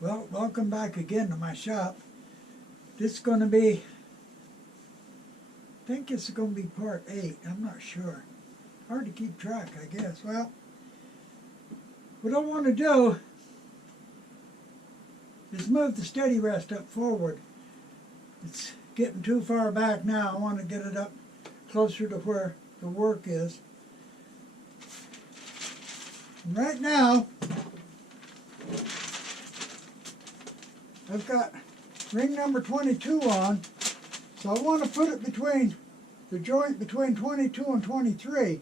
Well, welcome back again to my shop. This is going to be, I think it's going to be part 8. I'm not sure. Hard to keep track, I guess. Well, what I want to do is move the steady rest up forward. It's getting too far back now. I want to get it up closer to where the work is. And right now, I've got ring number 22 on, so I want to put it between the joint between 22 and 23.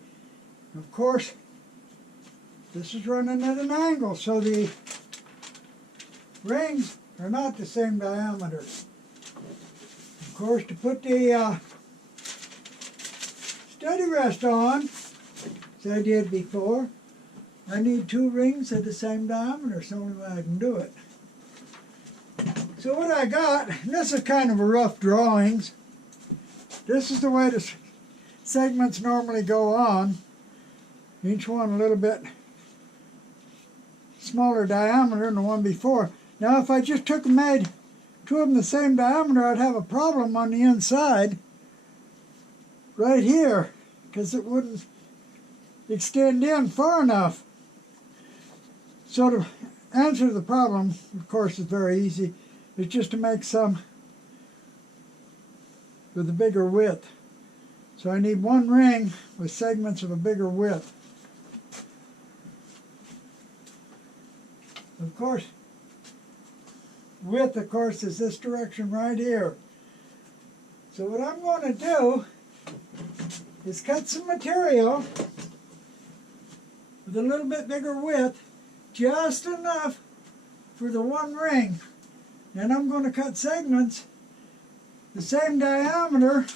Of course, this is running at an angle, so the rings are not the same diameter. Of course, to put the steady rest on, as I did before, I need 2 rings of the same diameter. It's the only way I can do it. So what I got, and this is kind of a rough drawings. This is the way the segments normally go on. Each one a little bit smaller diameter than the one before. Now if I just took and made 2 of them the same diameter, I'd have a problem on the inside right here, because it wouldn't extend in far enough. So to answer the problem, of course, is very easy. It's just to make some with a bigger width. So I need 1 ring with segments of a bigger width. Of course, width, of course, is this direction right here. So what I'm going to do is cut some material with a little bit bigger width, just enough for the 1 ring. Then I'm going to cut segments the same diameter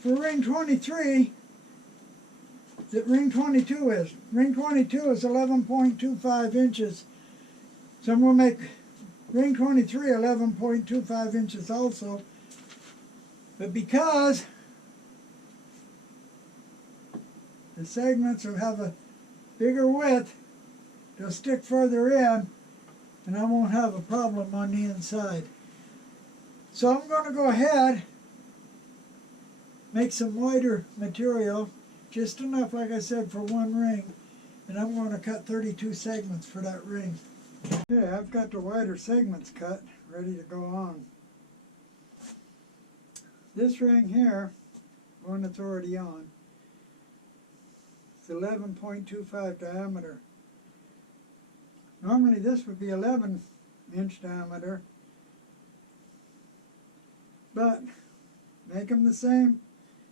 for ring 23 that ring 22 is. Ring 22 is 11.25 inches. So I'm going to make ring 23 11.25 inches also. But because the segments will have a bigger width, they'll stick further in, and I won't have a problem on the inside. So I'm going to go ahead, make some wider material, just enough, like I said, for 1 ring, and I'm going to cut 32 segments for that ring. Okay, I've got the wider segments cut, ready to go on. This ring here, one that's already on, it's 11.25 diameter. Normally this would be 11-inch diameter, but make them the same.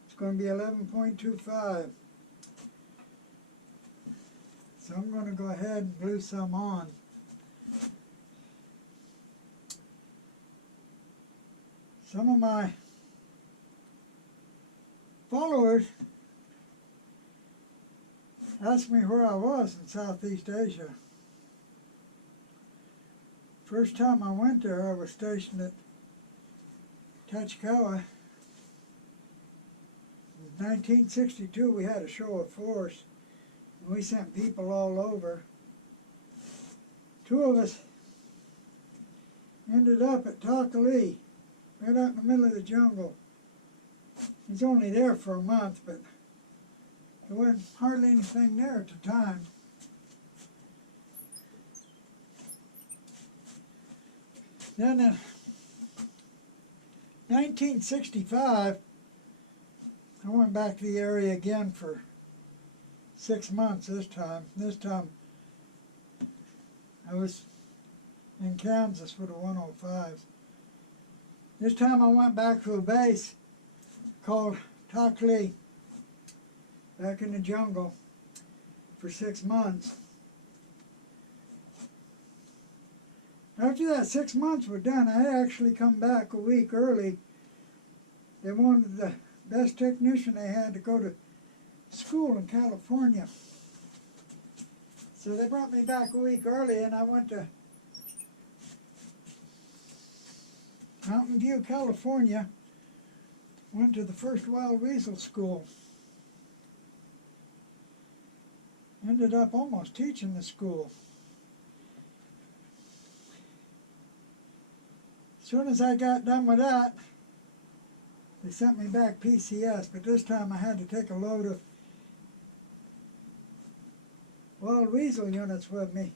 It's going to be 11.25. So I'm going to go ahead and glue some on. Some of my followers asked me where I was in Southeast Asia. First time I went there, I was stationed at Tachikawa. In 1962, we had a show of force, and we sent people all over. 2 of us ended up at Takali, right out in the middle of the jungle. He was only there for a month, but there wasn't hardly anything there at the time. Then in 1965, I went back to the area again for 6 months this time. This time I was in Kansas with the 105s. This time I went back to a base called Takli, back in the jungle for 6 months. After that 6 months were done, I had actually come back a week early. They wanted the best technician they had to go to school in California. So they brought me back a week early, and I went to Mountain View, California. Went to the first wild weasel school. Ended up almost teaching the school. soon as I got done with that, they sent me back PCS, but this time I had to take a load of wild weasel units with me.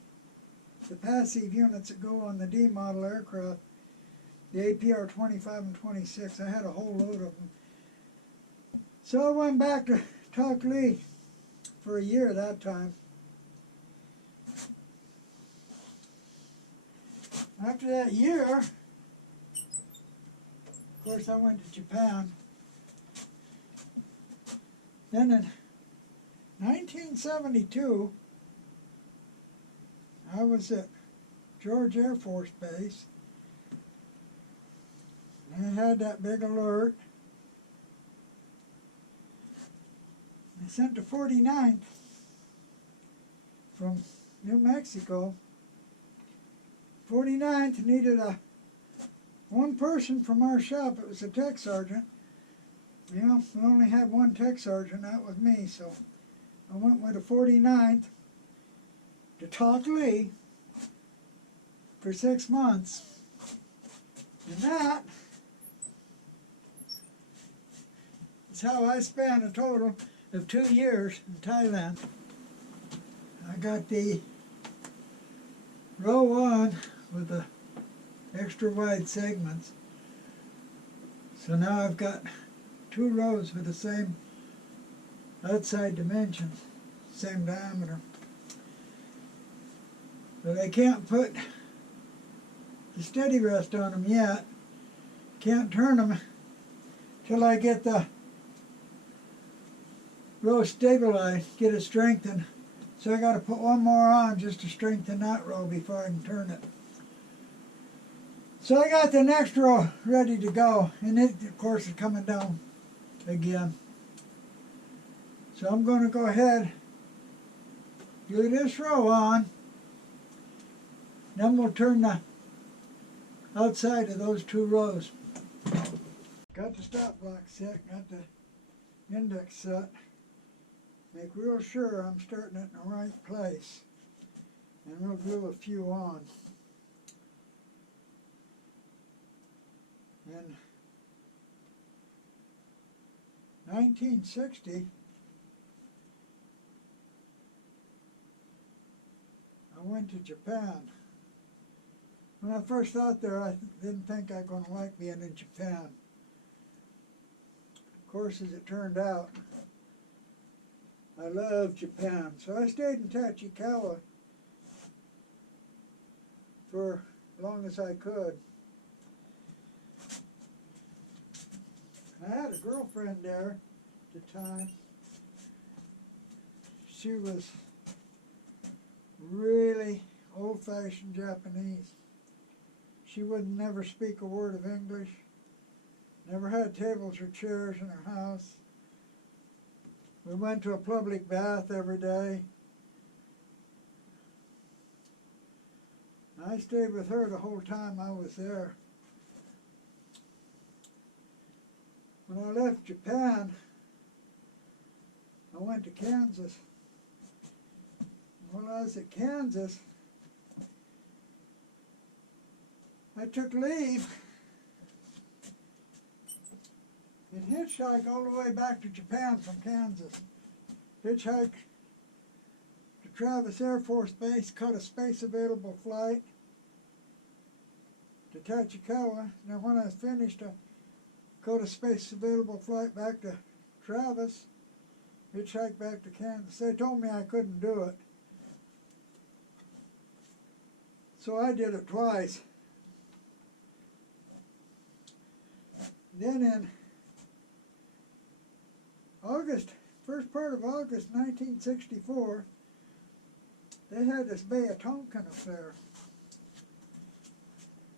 The passive units that go on the D model aircraft, the APR 25 and 26. I had a whole load of them. So I went back to Tuck Lee for a year that time. After that year, of course, I went to Japan. Then in 1972, I was at George Air Force Base. I had that big alert. I sent the 49th from New Mexico. 49th needed one person from our shop. It was a tech sergeant. You know, we only had one tech sergeant. That was me. So I went with the 49th to Tuck Lee for 6 months. And that is how I spent a total of 2 years in Thailand. I got the row 1 with the extra wide segments. So now I've got 2 rows with the same outside dimensions, same diameter. But I can't put the steady rest on them yet. Can't turn them till I get the row stabilized, get it strengthened. So I got to put one more on just to strengthen that row before I can turn it. So I got the next row ready to go, and it of course is coming down again. So I'm going to go ahead, glue this row on, then we'll turn the outside of those 2 rows. Got the stop block set, got the index set. Make real sure I'm starting it in the right place. And we'll glue a few on. In 1960, I went to Japan. When I first got there, I didn't think I was going to like being in Japan. Of course, as it turned out, I love Japan. So I stayed in Tachikawa for as long as I could. I had a girlfriend there at the time. She was really old-fashioned Japanese. She would never speak a word of English, never had tables or chairs in her house. We went to a public bath every day. I stayed with her the whole time I was there. When I left Japan, I went to Kansas. When I was at Kansas, I took leave and hitchhiked all the way back to Japan from Kansas. Hitchhiked to Travis Air Force Base, caught a space available flight to Tachikawa. Now when I was finished, I caught a space available flight back to Travis, hitchhiked back to Kansas. They told me I couldn't do it. So I did it twice. Then in August, first part of August 1964, they had this Bay of Tonkin affair.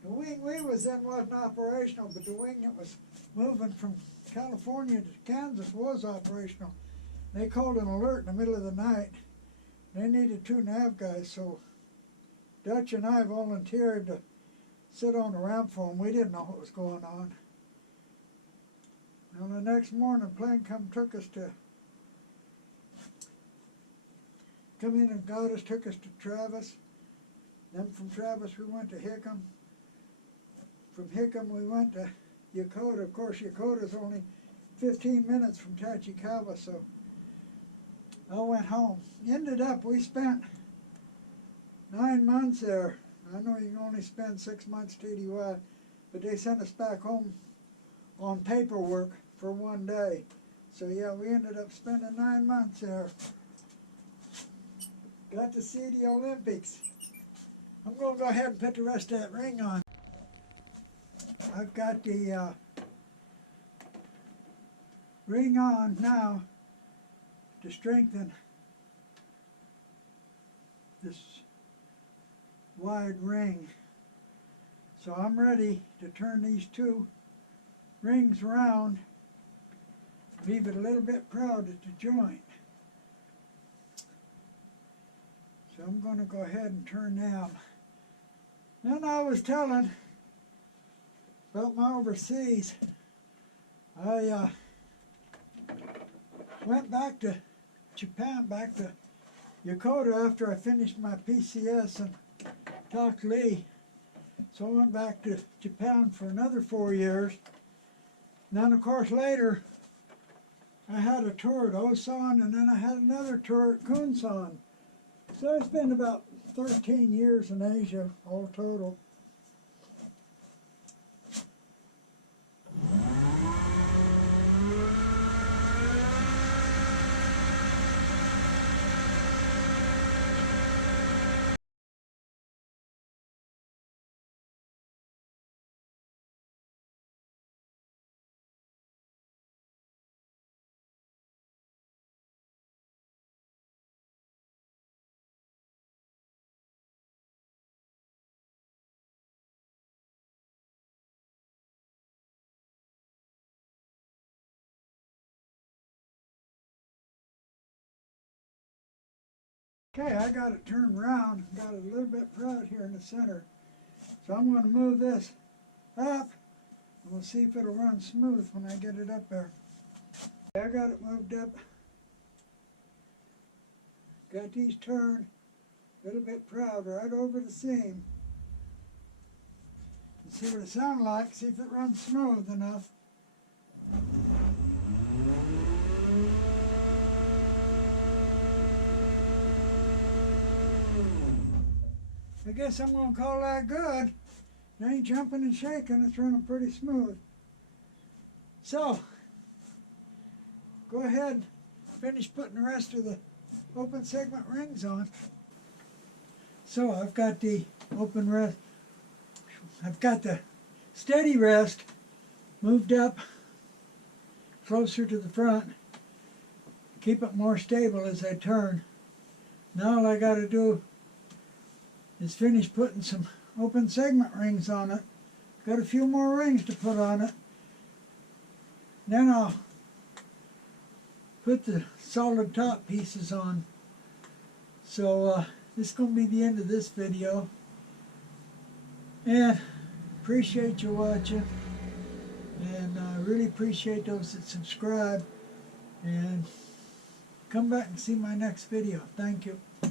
The wing we was in wasn't operational, but the wing that was moving from California to Kansas was operational. They called an alert in the middle of the night. They needed 2 nav guys, so Dutch and I volunteered to sit on the ramp for them. We didn't know what was going on. And the next morning, a plane took in and got us, took us to Travis. Then from Travis we went to Hickam. from Hickam we went to Yokota. Of course, Yokota's only 15 minutes from Tachikawa, so I went home. Ended up, we spent 9 months there. I know you can only spend 6 months TDY, but they sent us back home on paperwork for 1 day. So yeah, we ended up spending 9 months there. Got to see the Olympics. I'm going to go ahead and put the rest of that ring on. I've got the ring on now to strengthen this wide ring. So I'm ready to turn these 2 rings around, leave it a little bit proud at the joint. So I'm going to go ahead and turn them. Then I was telling about my overseas. I went back to Japan, back to Yokota after I finished my PCS and Tak Lee. So I went back to Japan for another 4 years. And then of course later I had a tour at Osan, and then I had another tour at Kunsan. So it's been about 13 years in Asia all total. Okay, I got it turned around, got it a little bit proud here in the center. So I'm going to move this up, and we'll see if it'll run smooth when I get it up there. I got it moved up. Got these turned a little bit proud right over the seam. And see what it sounds like, see if it runs smooth enough. I guess I'm going to call that good. It ain't jumping and shaking, it's running pretty smooth. So, go ahead and finish putting the rest of the open segment rings on. So I've got the open rest, I've got the steady rest moved up closer to the front. Keep it more stable as I turn. Now all I got to do is finish putting some open segment rings on it. Got a few more rings to put on it. Then I'll put the solid top pieces on. So this is going to be the end of this video. And appreciate you watching. And I really appreciate those that subscribe. And come back and see my next video. Thank you.